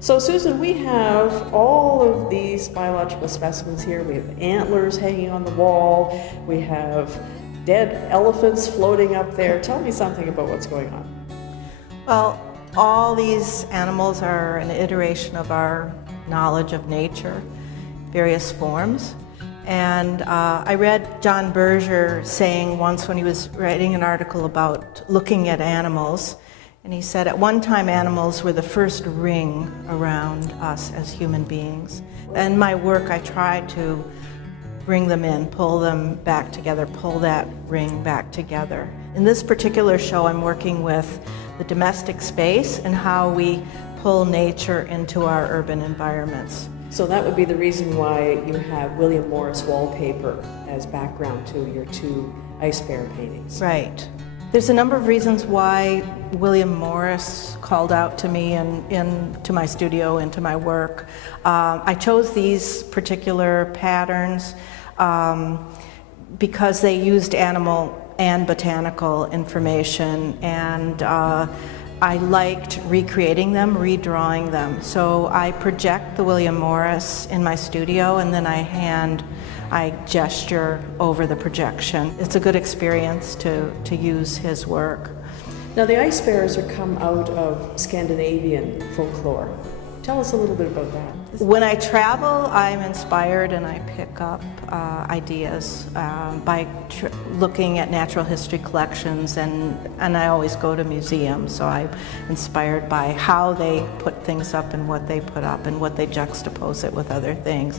So Susan, we have all of these biological specimens here. We have antlers hanging on the wall. We have dead elephants floating up there. Tell me something about what's going on. Well, all these animals are an iteration of our knowledge of nature, various forms. And I read John Berger saying once when he was writing an article about looking at animals, and he said, at one time animals were the first ring around us as human beings. In my work, I try to bring them in, pull them back together, pull that ring back together. In this particular show, I'm working with the domestic space and how we pull nature into our urban environments. So that would be the reason why you have William Morris wallpaper as background to your two ice bear paintings. Right. There's a number of reasons why William Morris called out to me and to my studio, into my work. I chose these particular patterns because they used animal and botanical information, and I liked recreating them, redrawing them. So I project the William Morris in my studio, and then I gesture over the projection. It's a good experience to use his work. Now the ice bears are come out of Scandinavian folklore. Tell us a little bit about that. When I travel, I'm inspired and I pick up ideas by looking at natural history collections, and I always go to museums, so I'm inspired by how they put things up and what they put up and what they juxtapose it with other things.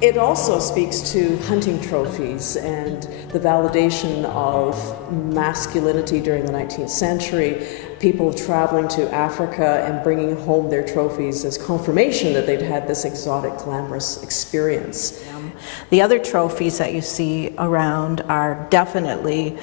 It also speaks to hunting trophies and the validation of masculinity during the 19th century, people traveling to Africa and bringing home their trophies as confirmation that they'd had this exotic, glamorous experience. The other trophies that you see around are definitely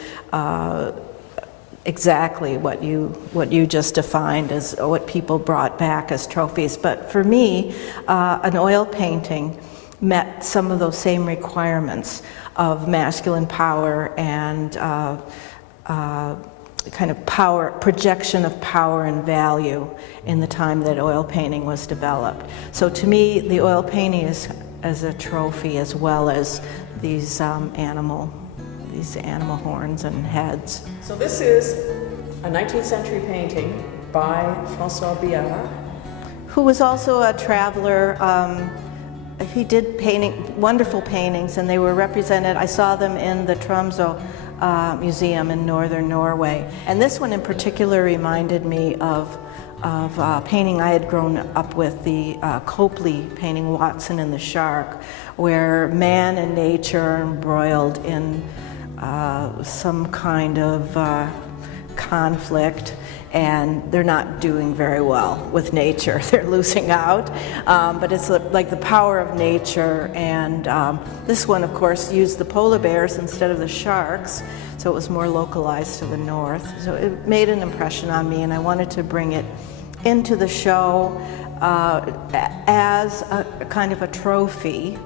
exactly what you just defined as what people brought back as trophies. But for me, an oil painting met some of those same requirements of masculine power and kind of power, projection of power and value in the time that oil painting was developed. So to me, the oil painting is as a trophy as well as these animal horns and heads. So this is a 19th century painting by François Biard, who was also a traveler. He did wonderful paintings, and they were represented. I saw them in the Tromsø Museum in northern Norway. And this one in particular reminded me of a painting I had grown up with, the Copley painting, Watson and the Shark, where man and nature are embroiled in some kind of conflict, and they're not doing very well with nature. They're losing out, but it's like the power of nature. And this one, of course, used the polar bears instead of the sharks, so it was more localized to the north. So it made an impression on me, and I wanted to bring it into the show as a kind of a trophy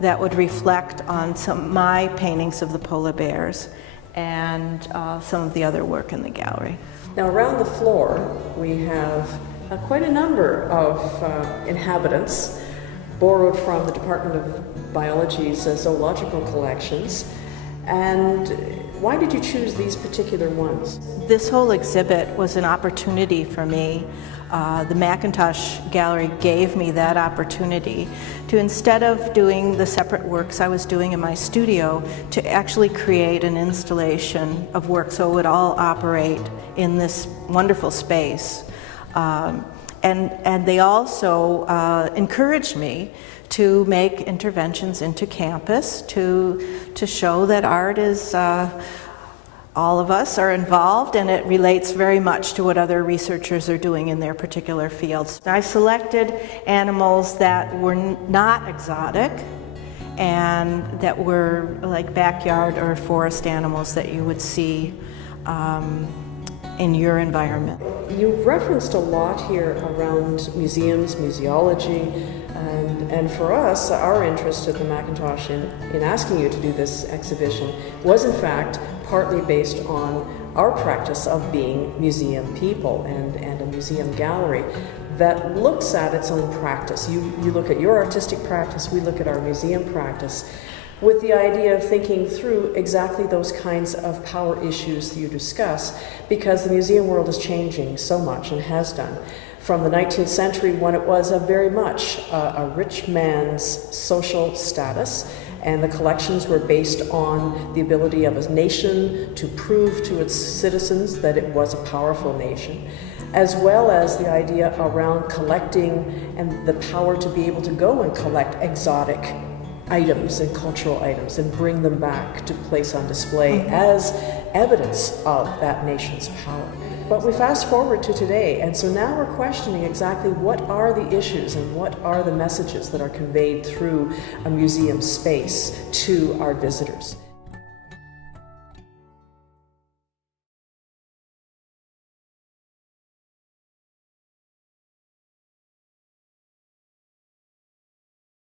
that would reflect on my paintings of the polar bears and some of the other work in the gallery. Now around the floor we have quite a number of inhabitants borrowed from the Department of Biology's zoological collections. And why did you choose these particular ones? This whole exhibit was an opportunity for me. The McIntosh Gallery gave me that opportunity to, instead of doing the separate works I was doing in my studio, to actually create an installation of work so it would all operate in this wonderful space. And they also encouraged me to make interventions into campus to show that art is all of us are involved, and it relates very much to what other researchers are doing in their particular fields. I selected animals that were not exotic and that were like backyard or forest animals that you would see in your environment. You've referenced a lot here around museums, museology, and for us, our interest at the McIntosh in asking you to do this exhibition was in fact partly based on our practice of being museum people and a museum gallery. that looks at its own practice. You look at your artistic practice, we look at our museum practice, with the idea of thinking through exactly those kinds of power issues you discuss, because the museum world is changing so much and has done. From the 19th century, when it was very much a rich man's social status, and the collections were based on the ability of a nation to prove to its citizens that it was a powerful nation, as well as the idea around collecting and the power to be able to go and collect exotic items and cultural items and bring them back to place on display as evidence of that nation's power. But we fast forward to today, and so now we're questioning exactly what are the issues and what are the messages that are conveyed through a museum space to our visitors.